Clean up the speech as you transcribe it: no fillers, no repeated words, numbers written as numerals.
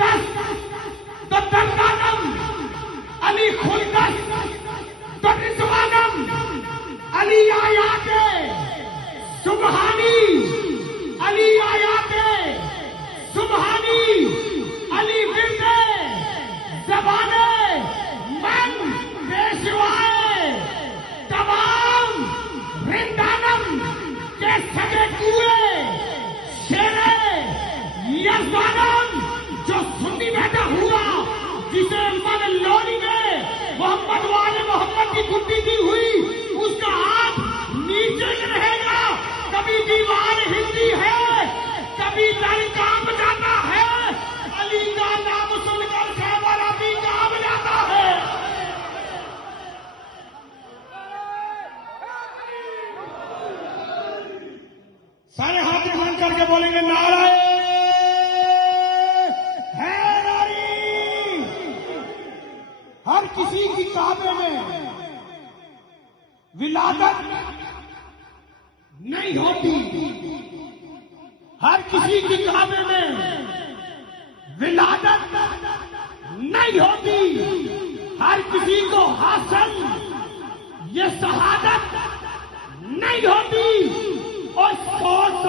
खुलदस तो दरदानम, अली खुलदस तो रिजवानम, अली आयाते सुबहानी, अली आयाते सुबहानी, अली विरदे ज़बाने मन पेशवाए तमाम रिंदानम के सगे कुए शेरे यज़दानम जो सुन्नी बैठा हुआ, जिसे मन लोरी में मोहम्मद वाले मोहम्मद की गुड्डी दी हुई, उसका हाथ नीचे में रहेगा। कभी दीवार हिलती है, कभी दर कांप जाता है, अली का नाम सुनकर खैबर अभी कांप जाता है। सारे हाथ उठान करके बोलेंगे नाराए हैदरी। हर किसी की काबे में विलादत नहीं होती, हर किसी की काबे में विलादत नहीं होती, हर किसी को हासिल ये शहादत नहीं होती। और सोच